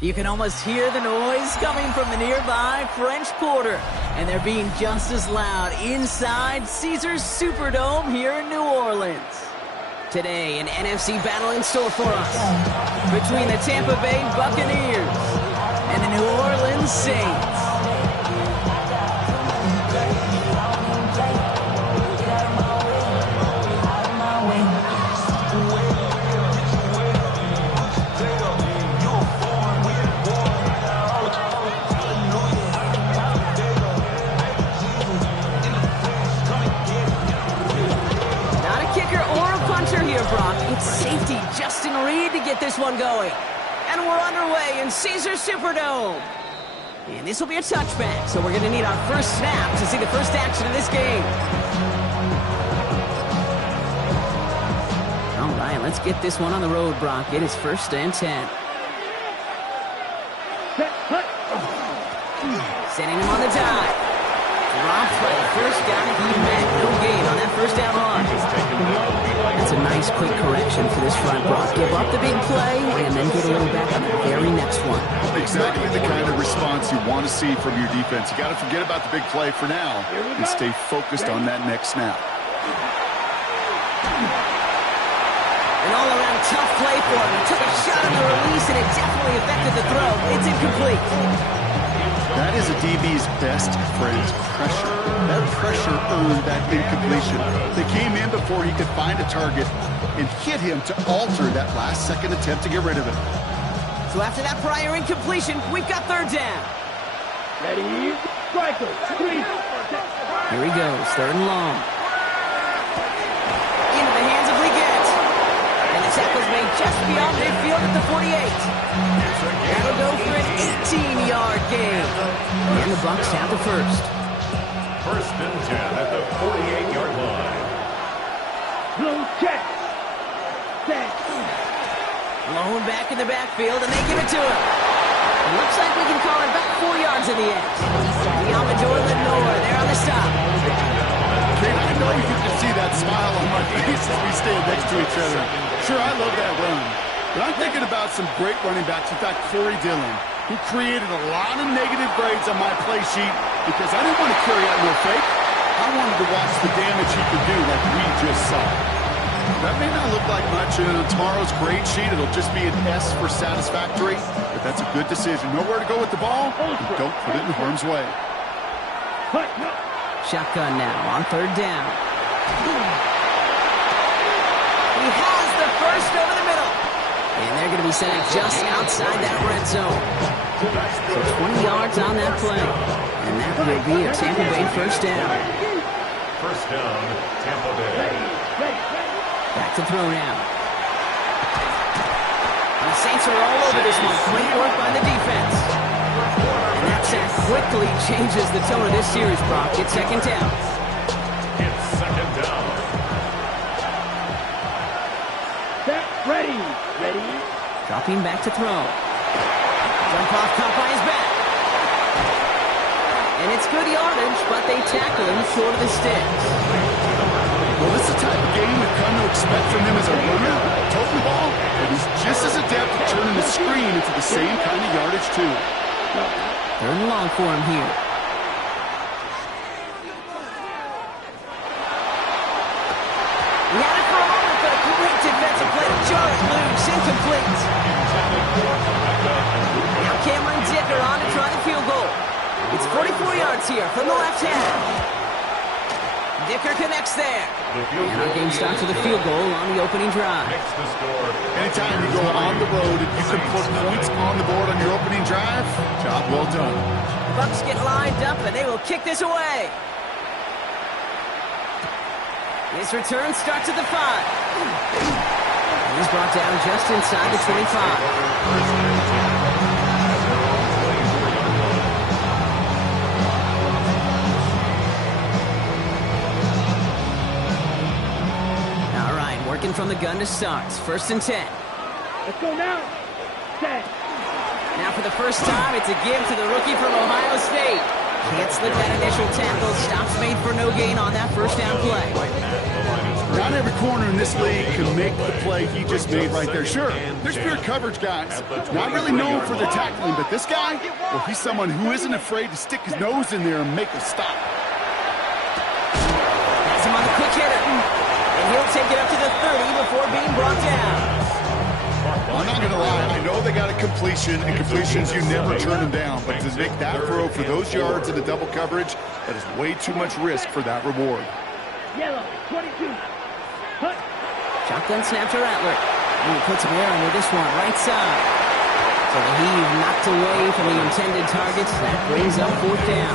You can almost hear the noise coming from the nearby French Quarter. And they're being just as loud inside Caesars Superdome here in New Orleans. Today, an NFC battle in store for us between the Tampa Bay Buccaneers and the New Orleans Saints. It's safety Justin Reid to get this one going. And we're underway in Caesars Superdome. And this will be a touchback, so we're going to need our first snap to see the first action of this game. All right, let's get this one on the road, Brock. It is 1st and 10. Sending him on the dive. Dropped by the first guy he met. No gain on that first down run. That's a nice quick correction for this front, Brock. Give up the big play and then get a little back on the very next one. Exactly the kind of response you want to see from your defense. You got to forget about the big play for now and stay focused on that next snap. An all-around tough play for him. He took a shot on the release and it definitely affected the throw. It's incomplete. That is a DB's best friend, pressure. That pressure earned that incompletion. They came in before he could find a target and hit him to alter that last-second attempt to get rid of it. So after that prior incompletion, we've got 3rd down. Ready, striker, 3. Here he goes, 3rd and long. Into the hands of Leggett. And the tackle's made just beyond midfield at the 48. That'll go for an 18-yard gain. And the Bucs have the first. 1st and 10 at the 48-yard line. Blue check. Set. Blown back in the backfield, and they give it to him. It looks like we can call it about 4 yards in the end. The Amador Lenore there on the stop. Kate, I know you can see that smile on my face as we stand next to each other. Sure, I love that run. But I'm thinking about some great running backs. In fact, Corey Dillon, who created a lot of negative grades on my play sheet because I didn't want to carry out no fake. I wanted to watch the damage he could do like we just saw. That may not look like much in tomorrow's grade sheet. It'll just be an S for satisfactory. But that's a good decision. Nowhere to go with the ball, and don't put it in harm's way. Shotgun now on 3rd down. He has the first over the middle. And they're going to be sending just outside that red zone. So 20 yards on that play. And that will be a Tampa Bay 1st down. 1st down, Tampa Bay. Back to throw now. And the Saints are all over this one. Great work by the defense. And that sack quickly changes the tone of this series, Brock. It's 2nd down. It's 2nd down. Set, ready. Ready. Dropping back to throw. Jump off, caught by his back. And it's good yardage, but they tackle him short of the sticks. Well, this is the type of game you've come to expect from him as a runner, toting the ball, but he's just as adept at turning the screen into the same kind of yardage, too. 3rd and long for him here. He had it for a moment, but a great defensive play to jar it loose, incomplete. Now Cameron Dicker on to try the field goal. It's 44 yards here from the left hand. Dicker connects there. And our game starts with a field goal on the opening drive. Anytime you go on the road and you can put points on the board on your opening drive, job well done. Bucs get lined up and they will kick this away. This return starts at the 5. He's brought down just inside the 25. Working from the gun to start. 1st and 10. Let's go now. Set. Now for the first time, it's a give to the rookie from Ohio State. Can't slip that initial tackle. Stops made for no gain on that first down play. Not every corner in this league can make the play he just made right there. Sure, there's pure coverage guys, not really known for their tackling, but this guy, well, he's someone who isn't afraid to stick his nose in there and make a stop. Has him on the quick hitter, and he'll take it up to the 30 before being brought down. I'm not going to lie, I know they got a completion, and completions, you never turn them down, but to make that throw for those yards in the double coverage, that is way too much risk for that reward. Yellow, 22. Hut. Shotgun snap to Rattler. And he puts him there under this one, right side. So the heave knocked away from the intended targets. That brings up 4th down.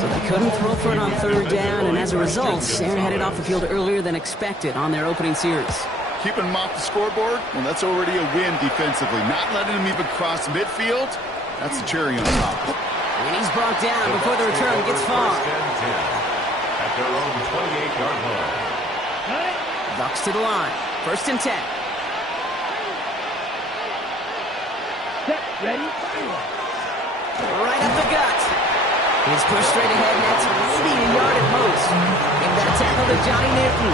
So they couldn't throw for it on 3rd down, and as a result, they're headed off the field earlier than expected on their opening series. Keeping him off the scoreboard, well, that's already a win defensively. Not letting him even cross midfield, that's the cherry on top. And he's brought down before the return gets far. At their own 28-yard line. Bucks to the line. 1st and 10. Set, ready. Right up the gut. He's pushed straight ahead, and that's maybe a yard at most. Give that tackle to Johnny Newton.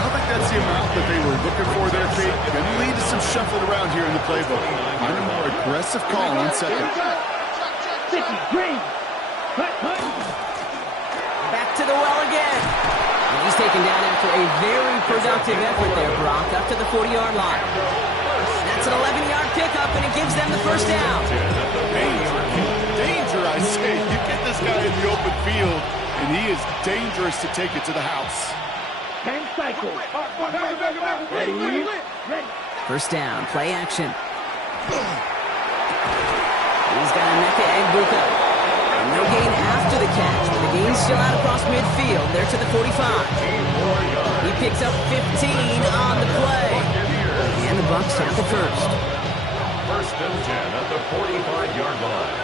I don't think that's the amount that they were looking for there, Kate. Going to lead to some shuffling around here in the playbook. Find a more aggressive call on 2nd. 50, green. Hut, hut. Back to the well again. And he's taken down after a very productive effort there, Brock, up to the 40-yard line. That's an 11-yard pickup, and it gives them the 1st down. Danger, I say. You get this guy in the open field, and he is dangerous to take it to the house. 10 cycles. Ready, ready. 1st down, play action. He's got Emeka Egbuka. No gain after the catch, but the gain's still out across midfield. They're to the 45. He picks up 15 on the play. And the Bucks have the 1st. 1st and 10 at the 45-yard line.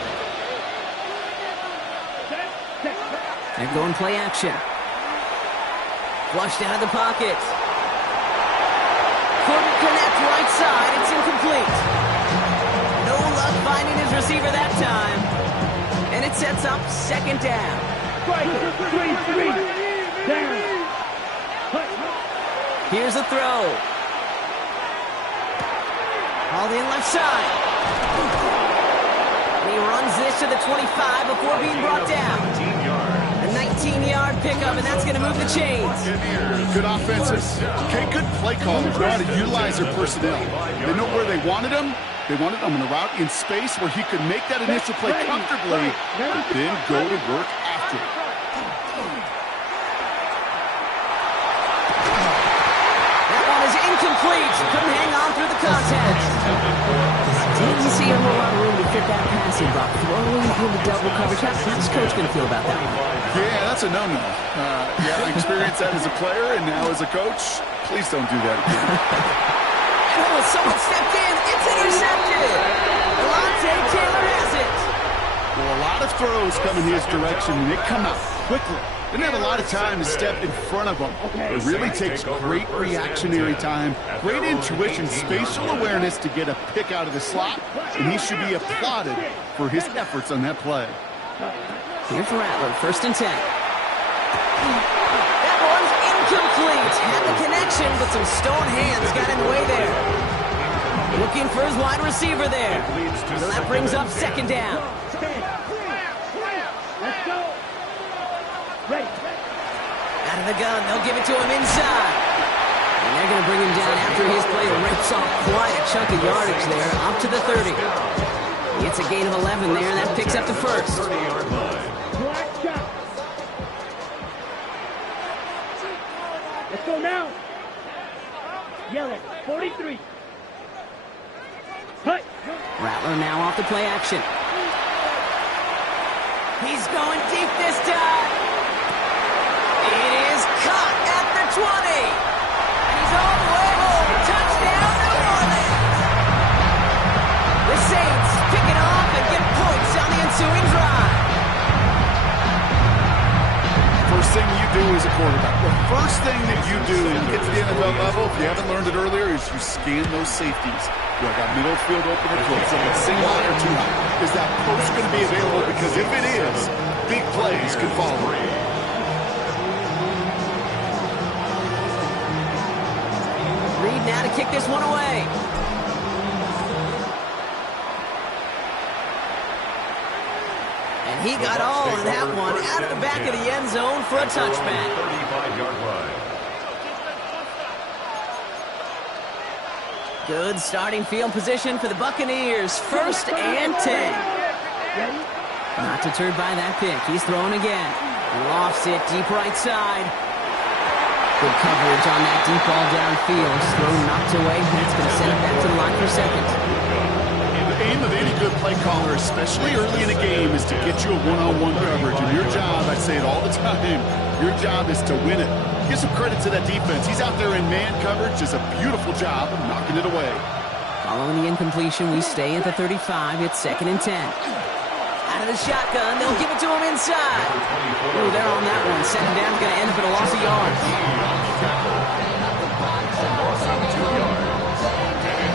They're going play action. Flushed out of the pocket. Couldn't connect right side. It's incomplete. No luck finding his receiver that time. And it sets up 2nd down. Striker, 3-3. Down. Hut. Here's a throw. Hauled in left side. And he runs this to the 25 before being brought down. A 19-yard pickup, and that's going to move the chains. Good offenses. Okay, good play call. They know how to utilize their personnel. They know where they wanted him. They wanted him on a route in space where he could make that initial play comfortably, but then go to work after it. That one is incomplete. Couldn't hang on through the contact. Didn't see a whole lot of room to fit that passing block. Throwing into the double coverage. How's Coach going to feel about that one? Yeah, that's a no-no. I experienced that as a player and now as a coach. Please don't do that again. Oh, someone stepped in. It's intercepted. Alontae Taylor has it. Well, a lot of throws come in his direction, and they come out quickly. Didn't have a lot of time to step in front of him. It really takes great reactionary time, great intuition, spatial awareness to get a pick out of the slot, and he should be applauded for his efforts on that play. Here for Rattler, 1st and 10. That one's incomplete. Had the connection, but some stone hands got in the way there. Looking for his wide receiver there. So that brings up 2nd down. Let's go. Ready. Out of the gun, they'll give it to him inside. And they're going to bring him down after his play rips off quite a chunk of yardage there, up to the 30. It's a gain of 11 there, and that picks up the 1st. Black shot. Let's go now. Yellow, 43. Hut. Rattler now off the play action. He's going deep this time. It is caught at the 20. And he's all the way home. Touchdown, New Orleans. The Saints pick it off and get points on the ensuing drive. First thing you do as a quarterback, the first thing that you do when you get to the NFL level, if you haven't learned it earlier, is you scan those safeties. You got middle field open or close, like a single high or 2 high. Is that post going to be available? Because if it is, big plays can follow. kick this one away. And he got all of that one out of the back of the end zone for a touchback. 35-yard line. Good starting field position for the Buccaneers. 1st and 10. Not deterred by that pick. He's throwing again. Lofts it deep right side. Good coverage on that deep ball downfield. Throw knocked away. That's going to send it back to the line for second. The aim of any good play caller, especially early in a game, is to get you a one-on-one coverage. And your job, I say it all the time, your job is to win it. Give some credit to that defense. He's out there in man coverage. Does a beautiful job of knocking it away. Following the incompletion, we stay at the 35. It's 2nd and 10. Out of the shotgun, they'll give it to him inside. Ooh, they're on that one. 2nd down, going to end up at a loss of yards.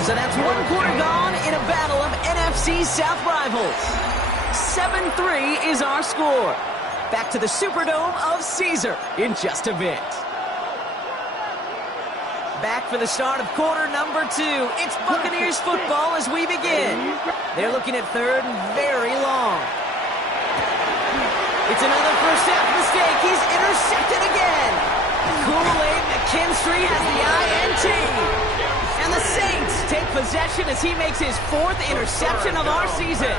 So that's 1 quarter gone in a battle of NFC South rivals. 7-3 is our score. Back to the Superdome of Caesar in just a bit. Back for the start of quarter number 2. It's Buccaneers football as we begin. They're looking at 3rd and very long. It's another first half mistake. He's intercepted again. Kool-Aid McKinstry has the INT. And the Saints take possession as he makes his 4th interception of our season.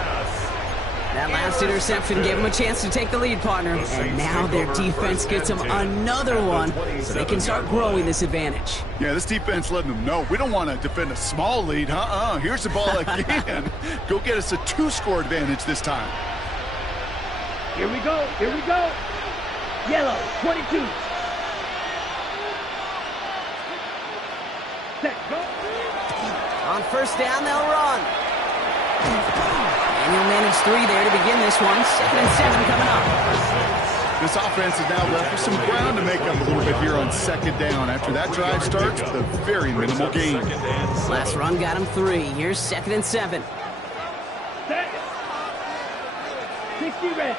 That last interception gave him a chance to take the lead, partner. And now their defense gets them another one so they can start growing this advantage. Yeah, this defense letting them know we don't want to defend a small lead. Here's the ball again. Go get us a 2-score advantage this time. Here we go. Here we go. Yellow, 22. Set, go. On 1st down, they'll run. And he'll manage 3 there to begin this one. 2nd and 7 coming up. This offense is now left with some ground to make up a little bit here on 2nd down. After that drive starts, with a very minimal gain. Last run got him 3. Here's 2nd and 7. Set. 60 red.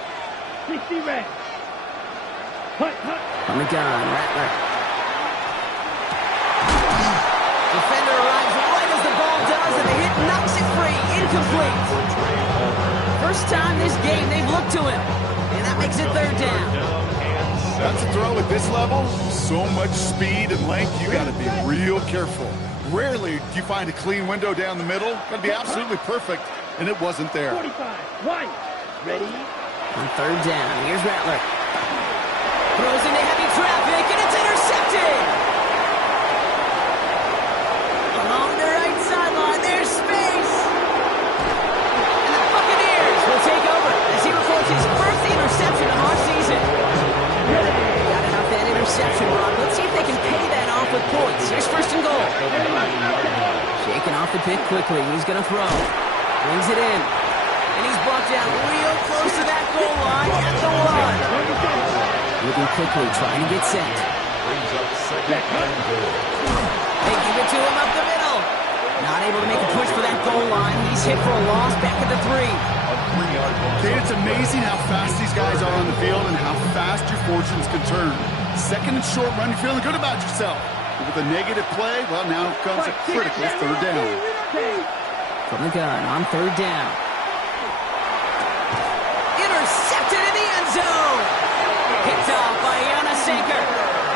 60 red. Hut, hut. On the gun, Rattler. Defender arrives right as the ball does, and the hit knocks it free. Incomplete. First time this game they've looked to him, and that makes it 3rd down. That's a throw at this level. So much speed and length, you got to be real careful. Rarely do you find a clean window down the middle. Got to be absolutely perfect, and it wasn't there. 45. One. Ready? On 3rd down, here's Rattler. Throws into heavy traffic, and it's intercepted! Along the right sideline, there's space! And the Buccaneers will take over as he records his 1st interception of our season. Got enough that interception, Rob. Let's see if they can pay that off with points. Here's 1st and goal. Shaking off the pick quickly. He's going to throw. Brings it in. And he's brought down real close to that goal line at the 1. Moving quickly, trying to get set. Brings up 2nd and goal. They give it to him up the middle. Not able to make a push for that goal line. He's hit for a loss back at the 3. A 3-yard loss. Kate, it's amazing how fast these guys are on the field and how fast your fortunes can turn. 2nd and short run, you're feeling good about yourself. But with a negative play, well, now comes a critical 3rd down. From the gun on 3rd down. Intercepted in the end zone. Picked off by Iana Saker.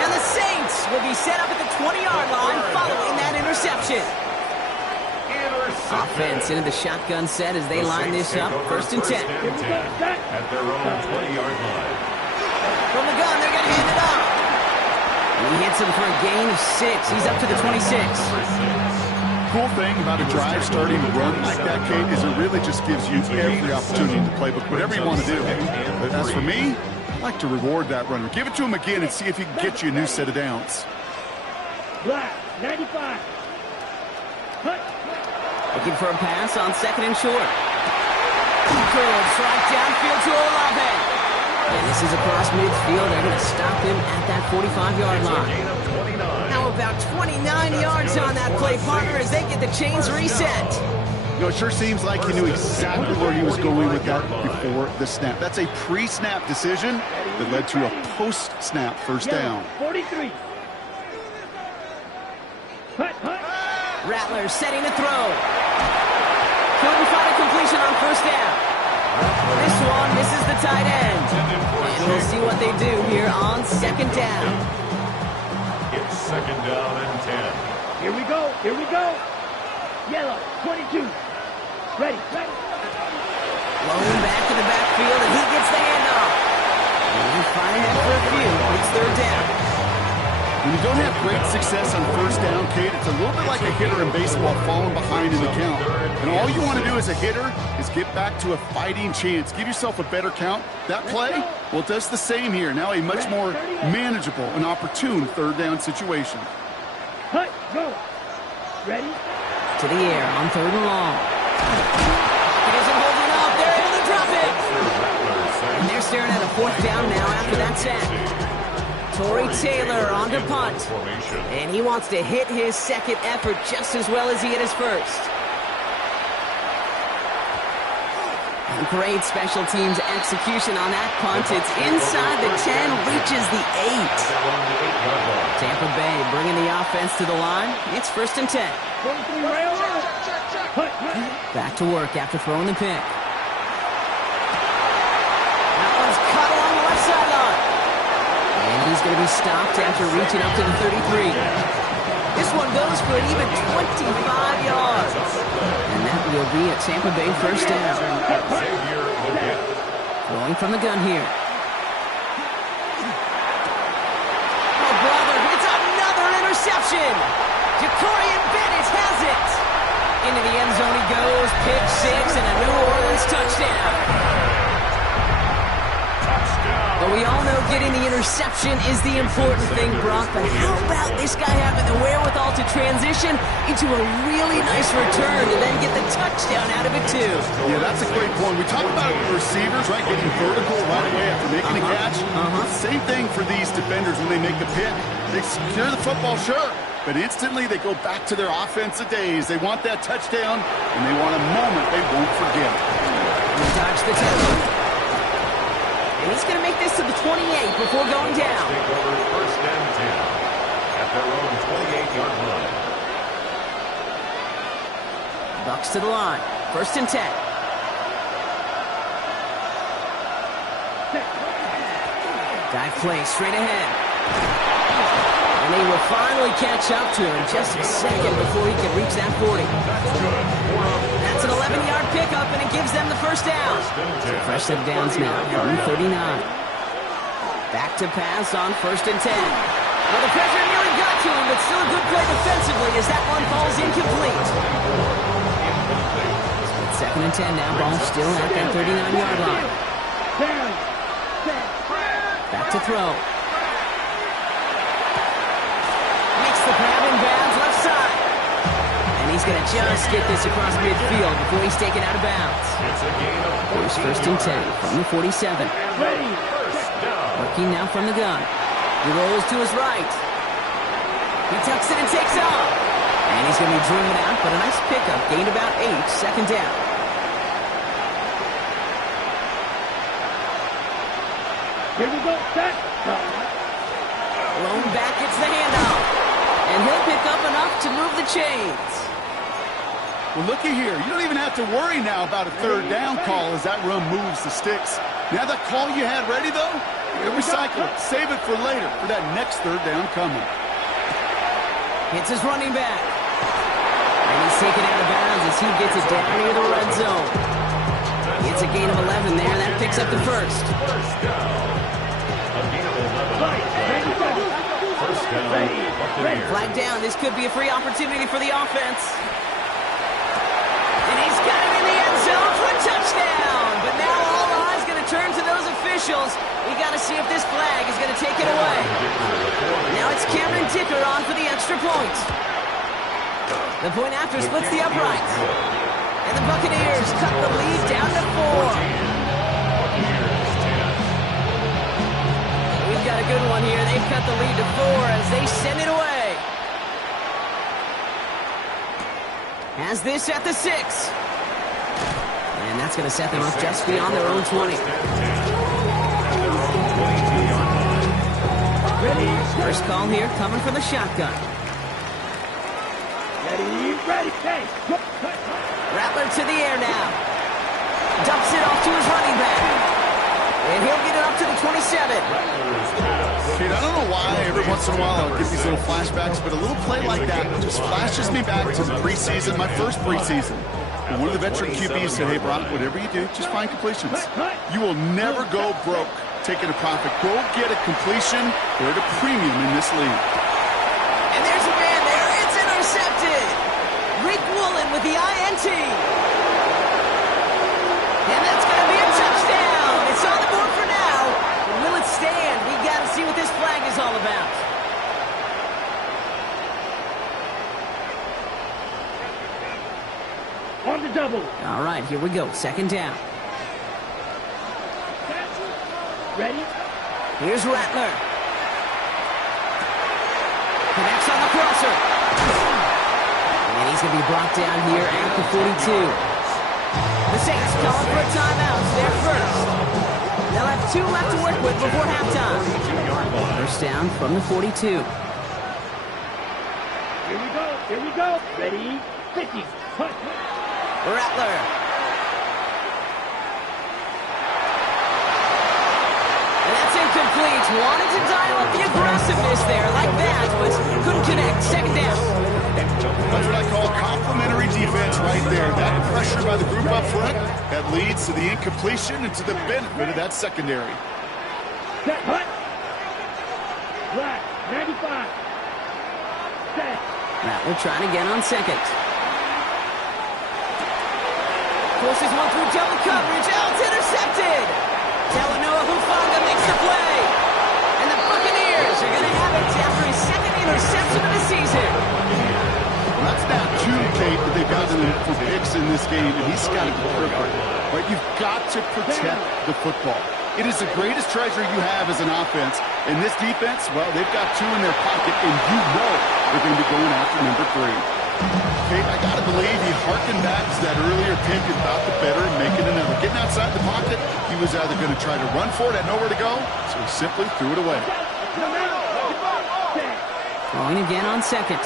And the Saints will be set up at the 20-yard line following that interception. Offense into the shotgun set as they line this up. 1st and 10. At their own 20-yard line. From the gun, they're going to hand it off. And he hits him for a gain of 6. He's up to the 26. Cool thing about a drive starting to run like that, Kate, is it really just gives you every opportunity to play whatever you want to do. But as for me, I like to reward that runner. Give it to him again and see if he can get you a new set of downs. Black, 95. Hut. Looking for a pass on 2nd and short. Good strike downfield to Olave. And this is across midfield. They're going to stop him at that 45-yard line. How about 29 yards on that play, partner, as they get the chains reset? You know, it sure seems like he knew exactly where he was going with that before the snap. That's a pre-snap decision that led to a post-snap 1st down. 43. Hut, hut. Rattler setting to throw. Couldn't find a completion on first down. This one misses the tight end. And we'll see what they do here on second down. It's second down and 10. Here we go. Here we go. Yellow, 22. Ready. Blown back to the backfield, and he gets the handoff. And fine ahead for a few. It's third down. When you don't have great success on first down, Kate, it's a little bit like a hitter in baseball falling behind in the count. And all you want to do as a hitter is get back to a fighting chance. Give yourself a better count. That play, well, it does the same here. Now a much more manageable and opportune third down situation. Hut, go. Ready? To the air on third and long. It isn't holding up. They're able to drop it. And they're staring at a fourth down now after that sack. Tory Taylor on to punt. And he wants to hit his second effort just as well as he hit his first. Great special teams execution on that punt. It's inside the 10, reaches the 8. Tampa Bay bringing the offense to the line. It's first and 10. Back to work after throwing the pick. That one's cut along the left sideline. And he's going to be stopped after reaching up to the 33. This one goes for an even 25 yards. And that will be a Tampa Bay first down. Throwing from the gun here. Oh, brother, it's another interception. Jacorian Bennett has it. Into the end zone he goes, pick six, and a New Orleans touchdown. But we all know getting the interception is the important thing, Brock. But how about this guy having the wherewithal to transition into a really nice return and then get the touchdown out of it, too? Yeah, that's a great point. We talk about receivers, right, getting vertical right away after making a catch. Same thing for these defenders when they make the pick. They secure the football, sure, but instantly they go back to their offensive days. They want that touchdown, and they want a moment they won't forget. Dodge the tackle. And he's going to make this to the 28 before going down. Take over first and 10 at their own 28-yard line. Bucks to the line. First and 10. Dive play straight ahead. And they will finally catch up to him just a second before he can reach that 40. That's an 11-yard pickup, and it gives them the first down. Fresh set of downs now, 39. Back to pass on first and 10. Well, the pressure nearly got to him, but still a good play defensively as that one falls incomplete. Second and 10 now, ball still at that 39-yard line. Back to throw. Makes the grab in bounds left side. And he's going to just get this across midfield before he's taken out of bounds. Here's first and 10 from the 47. Working now from the gun. He rolls to his right. He tucks it and takes off. And he's going to be driven out, but a nice pickup. Gained about 8, second down. Here we go, set. Blown back, it's the handoff. And he'll pick up enough to move the chains. Well, looky here. You don't even have to worry now about a third down call as that run moves the sticks. Now that call you had ready, though, you recycle it. Save it for later for that next third down coming. Hits his running back. And he's taken out of bounds as he gets it down near the red zone. It's a gain of 11 there. That picks up the first. Flag down. This could be a free opportunity for the offense. And he's got it in the end zone for a touchdown. But now all eyes going to turn to those officials. We got to see if this flag is going to take it away. Now it's Cameron Dicker on for the extra point. The point after splits the uprights. And the Buccaneers cut the lead down to 4. We've got a good one here. They've cut the lead to 4 as they send it away. Has this at the 6. And that's going to set them up just beyond their own 20. Ready. First call here coming from the shotgun. Ready. Ready, hey, go. Rattler to the air now. Dumps it off to his running back. And he'll get it up to the 27. Dude, I don't know why every once in a while I'll get these little flashbacks, but a little play like that just flashes me back to the preseason, my first preseason. And one of the veteran QBs said, hey, Brock, whatever you do, just find completions. You will never go broke taking a profit. Go get a completion. They're at a premium in this league. And there's a man there. It's intercepted. Rick Woolen with the INT. And that's going to be a touchdown. It's on the board for now. Will it stand? We got to see what this flag is all about. On the double. All right, here we go. Second down. Ready? Here's Rattler. Connects on the crosser. And he's going to be brought down here at the 42. The Saints calling for a timeout. They're first. They'll have 2 left to work with before halftime. First down from the 42. Here we go. Here we go. Ready? 50. Punt. Rattler. And that's incomplete. Wanted to dial up the aggressiveness there like that, but couldn't connect. Second down. That's what I call complimentary defense right there. That pressure by the group up front, that leads to the incompletion and to the benefit of that secondary. Set. Punt. Black. 95. Set. Rattler trying again on second. Forces one through double coverage. Oh, it's intercepted. Talanoa Hufanga makes the play. And the Buccaneers are going to have it after his second interception of the season. Well, that's now 2, Kate, that they've gotten for picks in this game, and he's got to be perfect. But you've got to protect the football. It is the greatest treasure you have as an offense. And this defense, well, they've got 2 in their pocket, and you know they're going to be going after number 3. Kate, I got to believe he harkened back to that earlier pick about the better and making another. Getting outside the pocket, he was either going to try to run for it, had nowhere to go, so he simply threw it away. Throwing again on second.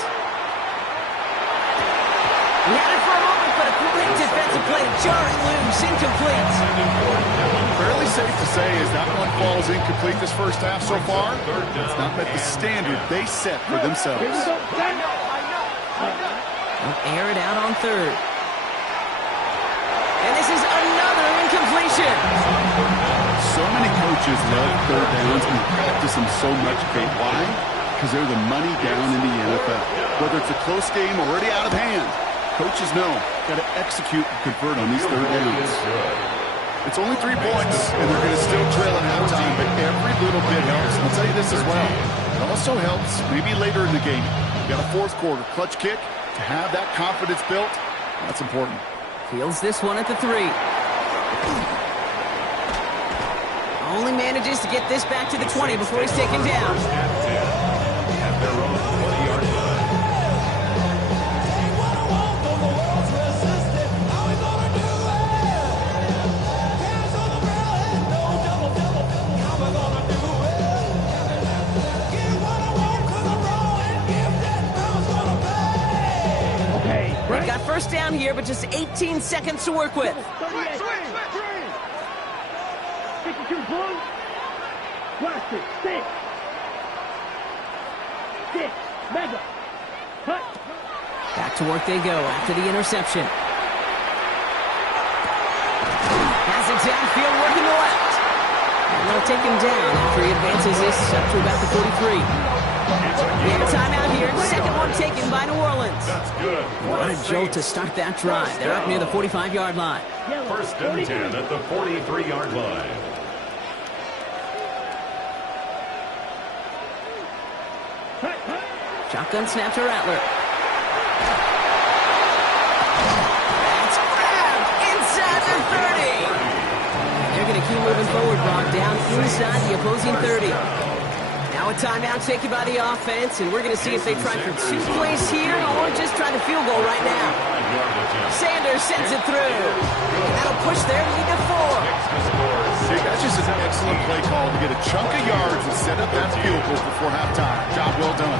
He had it for a moment, but a great defensive play. Jarring loose, incomplete. Fairly safe to say as that one falls incomplete this first half so far, it's not met the standard they set for themselves. They'll air it out on third. And this is another incompletion. So many coaches love third downs and practice them so much, Kate. Why? Because they're the money down in the NFL. Whether it's a close game already out of hand, coaches know got to execute and convert on these third downs. It's only 3 points, and they're going to still trail at halftime, but every little bit helps. And I'll tell you this as well. It also helps maybe later in the game. You got a fourth quarter clutch kick. To have that confidence built, that's important. Fields this one at the 3. Only manages to get this back to the 20 before he's taken down. At their own 20-yard line. They got first down here, but just 18 seconds to work with. 52 blue. Watch it. 6. Mega. Cut. Back to work they go after the interception. Has it downfield, working the left. And they'll take him down after he advances this up to about the 43. We have a timeout here. Second one taken by New Orleans. That's good. What a jolt to start that drive. They're up near the 45-yard line. First and 10 at the 43-yard line. Shotgun snap to Rattler. That's grabbed inside the 30. They're going to keep moving forward, Brock, down inside the opposing 30. Now a timeout taken by the offense, and we're going to see if they try for 2 plays here or just try the field goal right now. Sanders sends it through. And that'll push their lead to 4. See, that's just an excellent play call to get a chunk of yards and set up that field goal before halftime. Job well done.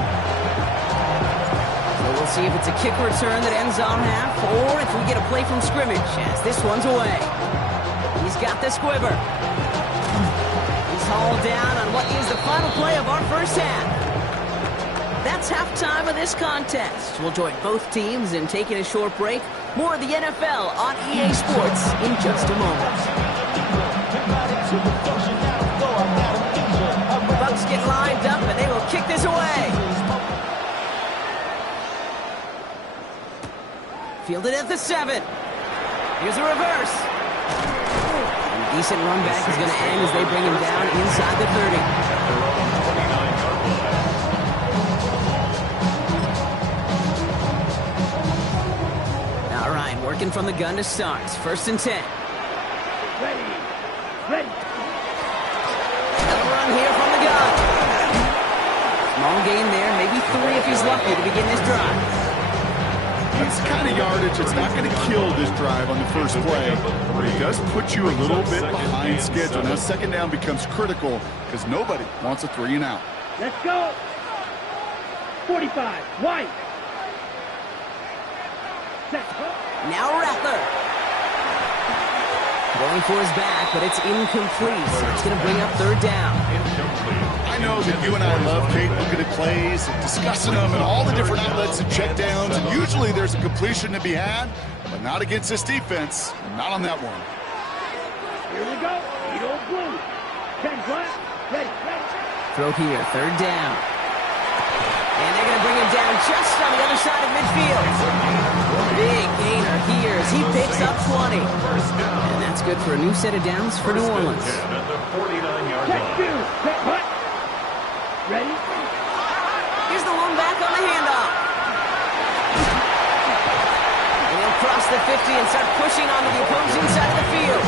So we'll See if it's a kick return that ends on half, or if we get a play from scrimmage, as this one's away. He's got the squiver. He's hauled down on what is the final play of our first half. That's halftime of this contest. We'll join both teams in taking a short break. More of the NFL on EA Sports in just a moment. Bucks get lined up, and they will kick this away. Fielded at the 7. Here's a reverse. And a decent run back is going to end as they bring him down inside the 30. All right, working from the gun to start. 1st and 10. Ready. Ready. Another run here from the gun. Small gain there, maybe 3 if he's lucky to begin this drive. That's the kind of yardage that's not going to kill this drive on the first play, but it does put you a little bit behind schedule. Now, 2nd down becomes critical because nobody wants a 3 and out. Let's go. 45. White. Set. Now Rattler. Going for his back, but it's incomplete, so it's going to bring up 3rd down. I know that you and I love, Kate, looking at plays and discussing them and all the different outlets and checkdowns, and usually there's a completion to be had, but not against this defense, not on that one. Here we go. 8 blue. 10 flat. Ready. Ready. Throw here, 3rd down. And they're going to bring him down just on the other side of midfield. Big gainer here as he picks up 20. And that's good for a new set of downs for New Orleans. Check 2. Check hut. Ready. Here's the one back on the handoff. And he'll cross the 50 and start pushing onto the opposing side of the field.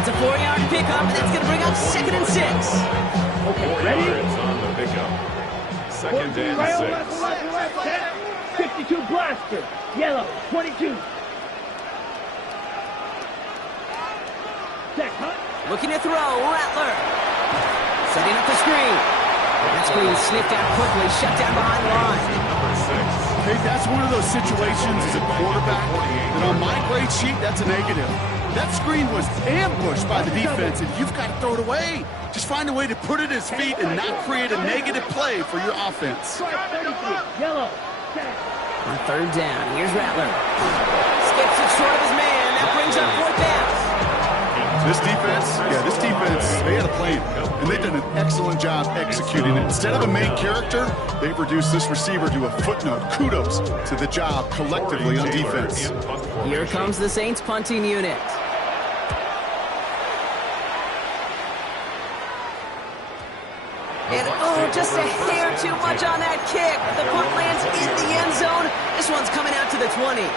It's a 4-yard pickup, and that's going to bring up 2nd and 6. Okay, ready? On the pickup. 2nd and Right 6. left. 52 blaster. Yellow. 22. Check hut. Looking to throw, Rattler. Setting up the screen. That screen sniffed out quickly, shut down behind the line. Hey, that's one of those situations as a quarterback that on my grade sheet, that's a negative. That screen was ambushed by the defense, and you've got to throw it away. Just find a way to put it at his feet and not create a negative play for your offense. Strike 33. Yellow. Check. On 3rd down, here's Rattler. Skips it short of his man. That brings up 4th down. This defense, they had a plan, and they've done an excellent job executing it. Instead of a main character, they've reduced this receiver to a footnote. Kudos to the job collectively on defense. Here comes the Saints punting unit. And, just a hair too much on that kick. The punt lands in the end zone. This one's coming out to the 20.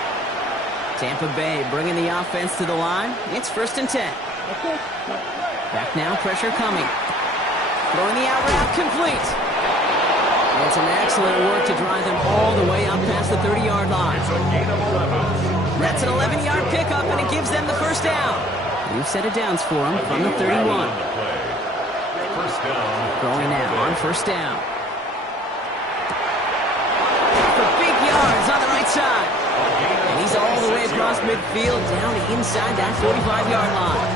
Tampa Bay bringing the offense to the line. It's 1st and 10. Back now, pressure coming. Throwing the out route, complete. And some excellent work to drive them all the way up past the 30-yard line. That's an 11-yard pickup, and it gives them the 1st down. New set of downs for them from the 31. Going now on 1st down. For big yards on the right side. And he's all the way across midfield, down inside that 45-yard line.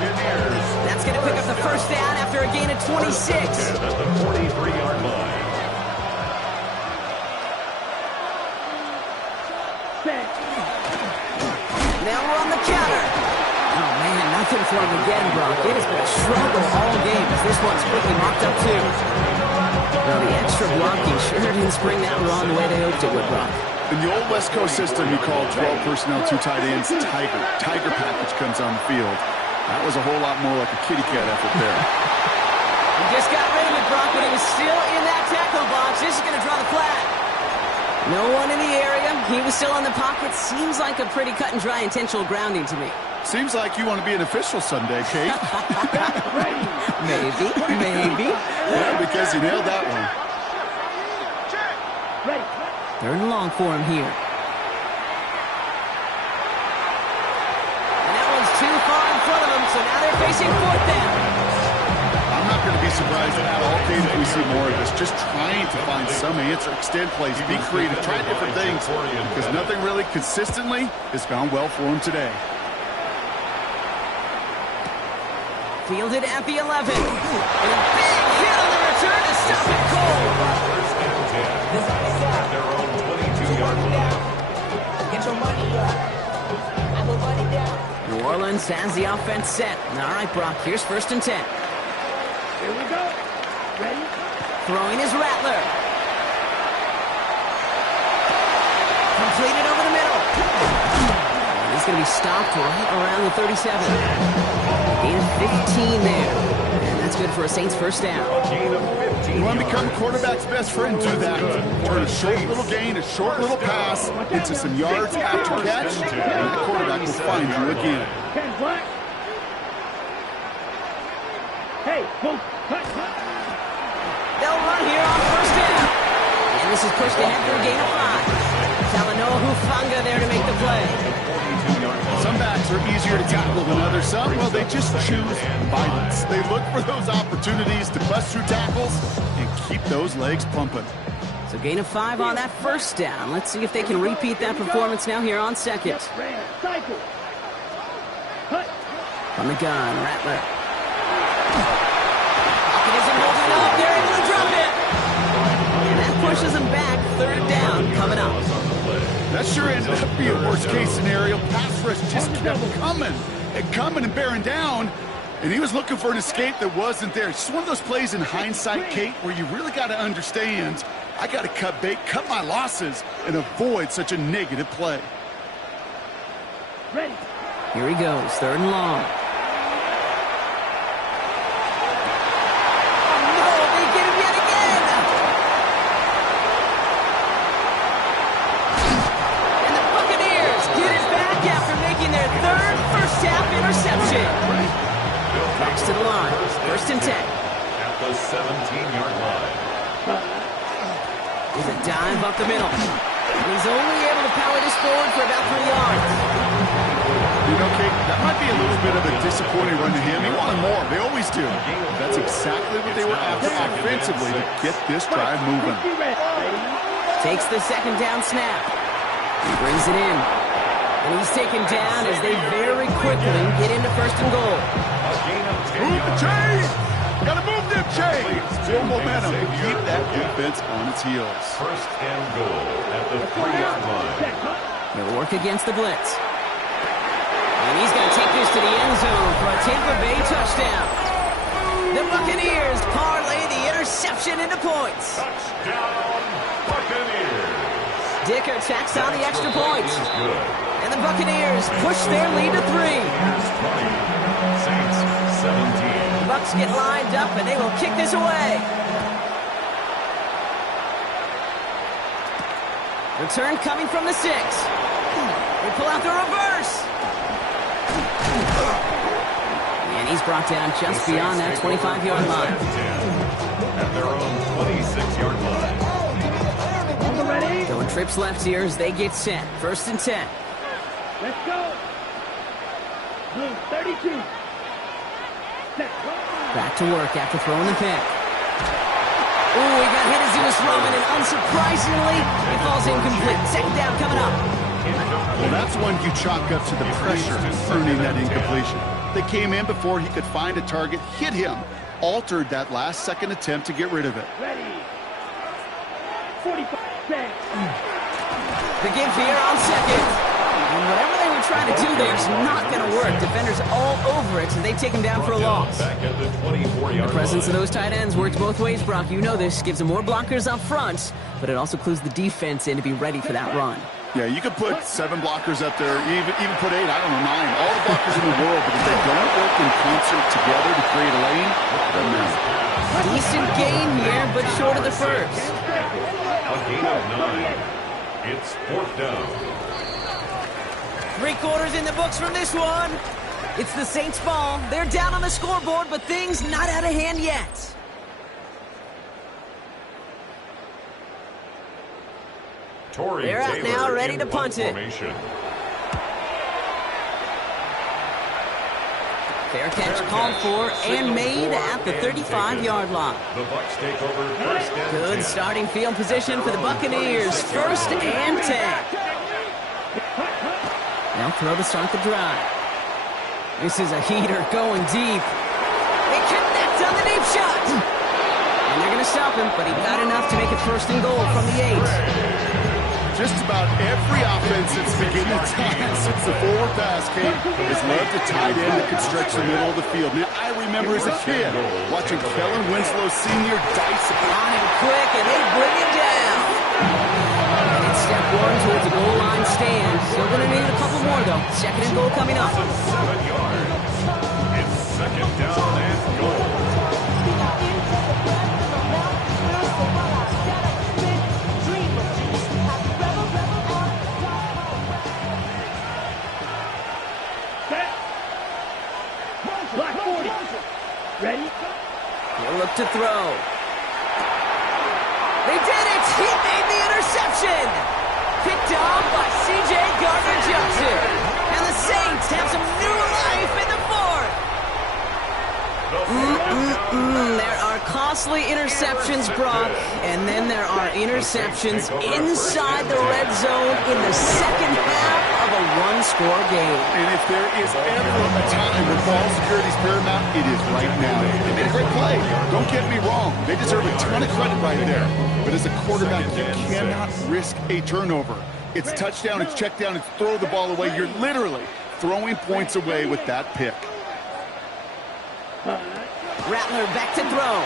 That's going to pick up the 1st down after a gain of 26. At the 43-yard line. Now we're on the counter. Oh, man, nothing for him again, Brock. It has been a struggle all game as this one's quickly mocked up, too. Well, the extra blocking sure didn't spring that run the way they hoped it would, Brock. In the old West Coast system, you call 12 personnel, 2 tight ends, Tiger. Tiger package comes on the field. That was a whole lot more like a kitty cat effort there. He just got rid of it, Brock, but he was still in that tackle box. This is going to draw the flag. No one in the area. He was still in the pocket. Seems like a pretty cut and dry intentional grounding to me. Seems like you want to be an official someday, Kate. Maybe. Yeah, because you nailed that one. Ready. 3rd and long for him here. And that one's too far in front of him, so now they're facing 4th down. I'm not going to be surprised at all, Kate, if we see more of this. Just trying to find some answer, extend plays, be creative, try different things, because nothing really consistently has gone well for him today. Fielded at the 11. And a big hit on the return to stop it cold. First and 10 at their own 22-yard line. Get your money up. I put money down. New Orleans has the offense set. All right, Brock, here's 1st and 10. Here we go. Ready? Throwing is Rattler. Completed over the middle. And he's going to be stopped right around the 37. Gain of 15 there. And that's good for a Saints first down. Gain of 15. You want to become a quarterback's best friend, do that. Turn a short little gain, a short little pass into some yards after catch, and the quarterback will find you again. 10 black. Hey, boom. Cut. They'll run here on 1st down. And this is pushed ahead for a gain of 5. Talanoa Hufanga there to make the play. Some backs are easier to tackle than others. Some, well, they just choose violence. They look for those opportunities to bust through tackles and keep those legs pumping. So gain of 5 on that 1st down. Let's see if they can repeat that performance now here on 2nd. Ran. Cycle. Cut. On the gun, Rattler. Pocket isn't holding up. They're able to drop it. And that pushes them back. 3rd down coming up. That sure ended up being a worst-case scenario. Pass rush just kept coming and bearing down, and he was looking for an escape that wasn't there. It's just one of those plays in hindsight, Kate, where you really got to understand, I got to cut bait, cut my losses, and avoid such a negative play. Ready. Here he goes, 3rd and long. Oh, no, they get him yet again. And the Buccaneers get it back after making their 3rd first-half interception. Backs to the line, 1st and 10. At the 17-yard line. With a dive up the middle. And he's only able to power this forward for about 3 yards. You know, Kate, that might be a little bit of a disappointing run to him. He wanted more. They always do. That's exactly what they were after offensively to get this drive moving. Takes the 2nd down snap. He brings it in. And he's taken down as they very quickly get into 1st and goal. A gain of 10 Move the yards. chains! Gotta move them chains! Build momentum and keep that defense on its heels. 1st and goal at the 3-yard line. They'll work against the blitz. And he's going to take this to the end zone for a Tampa Bay touchdown. The Buccaneers parlay the interception into points. Touchdown, Buccaneers. Dicker tacks on the extra points. Is good. And the Buccaneers push their lead to 3. Here's 20. Saints 17. Bucks get lined up and they will kick this away. Return coming from the 6. They pull out the reverse. And he's brought down just beyond that 25-yard line. At their own 26-yard line. Ready? Going trips left here as they get set. 1st and 10. Let's go. Blue 32. Set. Back to work after throwing the pick. Ooh, he got hit as he was throwing, and unsurprisingly, it falls incomplete. 2nd down coming up. Well, that's one you chalk up to the pressure earning that incompletion. They came in before he could find a target, hit him, altered that last-second attempt to get rid of it. Ready. 45. Set. The give here on 2nd. And whatever they were trying to do there is not going to work. Defenders all over it, so they take him down for a loss. Back at the 24-yard The presence of line. those tight ends works both ways, Brock. You know this. Gives them more blockers up front, but it also clues the defense in to be ready for that run. Yeah, you could put 7 blockers up there, even put 8, I don't know, 9, all the blockers in the world, but if they don't work in concert together to create a lane, it doesn't matter. Decent gain here, but short of the first. A gain of 9. It's 4th down. 3 quarters in the books from this one. It's the Saints' ball. They're down on the scoreboard, but things not out of hand yet. Torrey They're out Taylor now, ready in to punt it. formation. Fair catch called for and made at the 35-yard line. The Bucs take over first and 10. Good starting field position for the Buccaneers. First and 10. Now throw to start the drive. This is a heater going deep. They connect on the deep shot. And they're going to stop him, but he got enough to make it first and goal from the 8. Just about every offense since the beginning of time, since the forward pass came, has loved a tight end that could stretch the middle of the field. Now, I remember as a kid watching Kellen Winslow Sr. dice On him quick, and they bring him down. And it's step one towards the goal line stand. Still going to need a couple more, though. Second and goal coming up. 7 yards. It's second down and goal. Black 40. Ready? He'll look to throw. They did it! He made the interception! Picked off by C.J. Gardner-Johnson. And the Saints have some new life in the fourth. There are costly interceptions, Brock, and then there are interceptions inside the red zone in the second half of a one-score game. And if there is ever a time when ball security is paramount, it is right now. They made a great play. Don't get me wrong. They deserve a ton of credit right there. But as a quarterback, you cannot risk a turnover. It's touchdown, it's check down, it's throw the ball away. You're literally throwing points away with that pick. Rattler back to throw.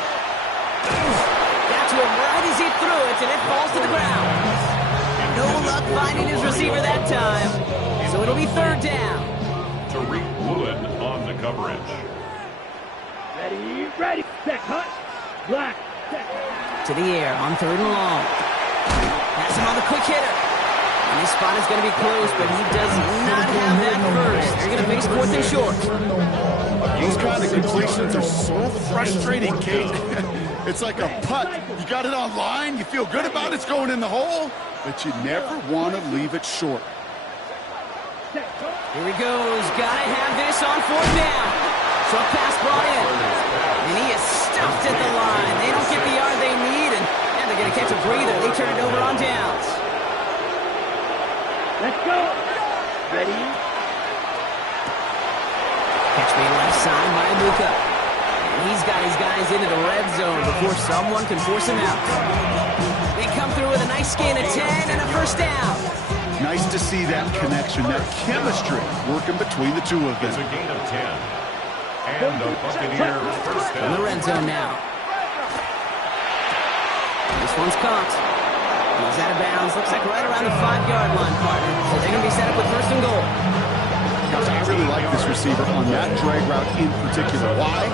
Got to him right as he threw it, and it falls to the ground. No luck finding his receiver that time, so it'll be third down. Tariq Woolen on the coverage. Ready, ready. Set, hut. Black. Set. To the air on third and long. Has him on the quick hitter. And his spot is going to be close, but he does not have that first. They're going to face fourth and short. Those kind of completions are so frustrating, Kate. It's like a putt. You got it on line, you feel good about it's going in the hole, but you never want to leave it short. Here he goes. Gotta have this on fourth down. Short pass brought in. And he is stuffed at the line. They don't get the yard they need, and they're going to catch a breather. They turn it over on downs. Let's go. Ready? Catch me left side by Luka. And he's got his guys into the red zone before someone can force him out. They come through with a nice gain of 10 and a first down. Nice to see that connection, that chemistry working between the two of It's a them. gain of 10. And the Buccaneer first In down. the red zone now. This one's caught. He's out of bounds. Looks like right around the 5-yard line, partner. So they're going to be set up with first and goal. I really like this receiver on that drag route in particular. Why?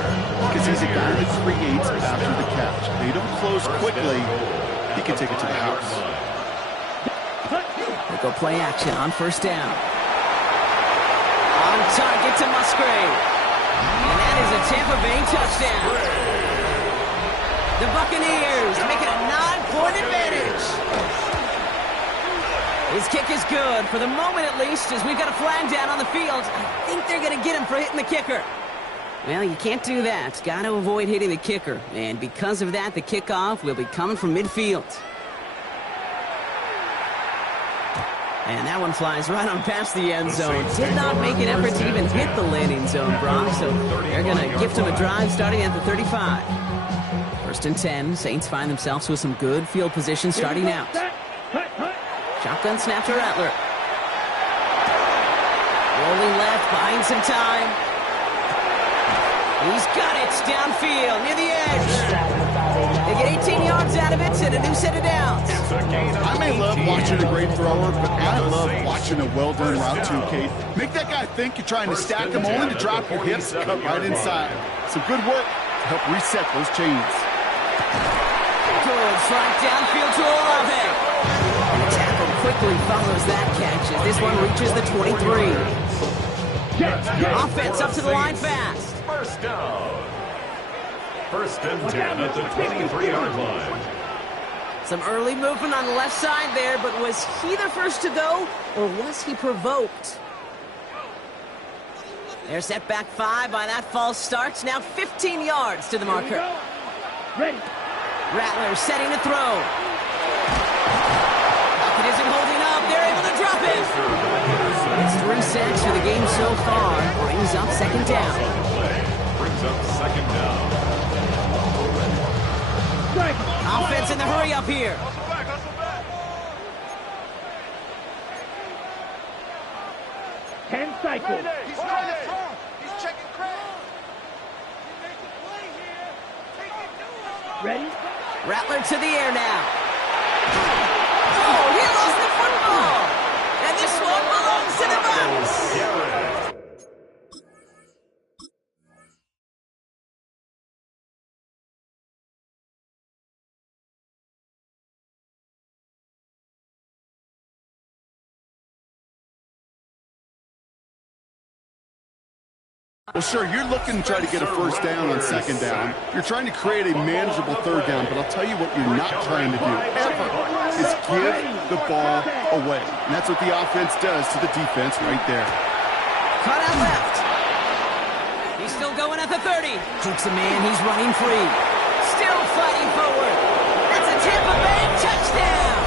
Because he's a guy that creates after the catch. They don't close quickly. He can take it to the house. They go play action on first down. On target to Musgrave. And that is a Tampa Bay touchdown. The Buccaneers make it a 9-point advantage. His kick is good, for the moment at least, as we've got a flag down on the field. I think they're going to get him for hitting the kicker. Well, you can't do that. Got to avoid hitting the kicker. And because of that, the kickoff will be coming from midfield. And that one flies right on past the end zone. Did not make an effort to even hit the landing zone, Brock. So they're going to gift him a drive starting at the 35. First and 10. Saints find themselves with some good field position starting out. Shotgun snap to Rattler. Rolling left, buying some time. He's got it downfield near the edge. They get 18 yards out of it and a new set of downs. I may love watching a great thrower, but I love watching a well-done route too, Kate. Make that guy think you're trying to stack him only to drop your hips, cut right inside. Some good work to help reset those chains. Good strike downfield to Olave. And the tackle quickly follows that catch as this one reaches the 23. Offense up to the line fast. First down. First and 10 at the 23-yard line. Some early movement on the left side there, but was he the first to go, or was he provoked? They're set back 5 by that false start. Now 15 yards to the marker. Ready. Rattler setting to throw. It isn't holding up. They're able to drop it. It's 3 sacks for the game so far. Brings up second down. Brings up second down. Strike. Offense in the hurry up here. Ten cycles. He's trying to throw. He's checking Craig. Ready. Rattler to the air now. Oh, he lost the football. And this one belongs to the Bucs. Well, sure, you're looking to try to get a first down on second down. You're trying to create a manageable third down, but I'll tell you what you're not trying to do, ever, is give the ball away. And that's what the offense does to the defense right there. Cut out left. He's still going at the 30. Hooks a man, he's running free. Still fighting forward. That's a Tampa Bay touchdown.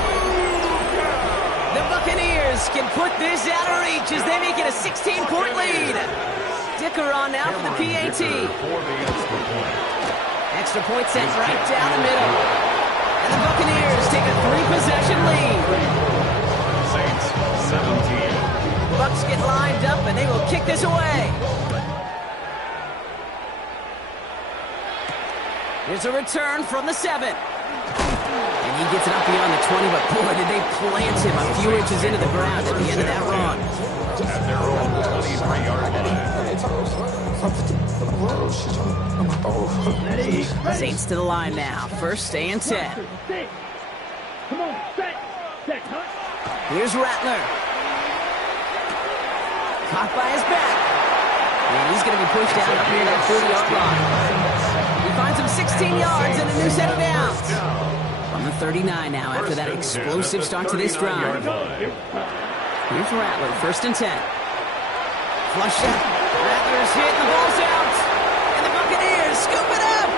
The Buccaneers can put this out of reach as they make it a 16-point lead. Dicker on now for the PAT. Extra point set right down the middle. And the Buccaneers take a 3-possession lead. Saints 17. Bucs get lined up and they will kick this away. Here's a return from the 7. And he gets it up beyond the 20, but boy, did they plant him a few inches into the ground at the end of that run. At their own 23-yard line. Saints to the line now. First and 10. Come on, set, cut. Here's Rattler. Caught by his back. And he's going to be pushed down up near that 30-yard line. He finds him 16 yards and a new set of downs. On the 39 now after that explosive start to this drive. Here's Rattler, first and 10. Flush out. Rattler's hit, the ball's out. And the Buccaneers scoop it up.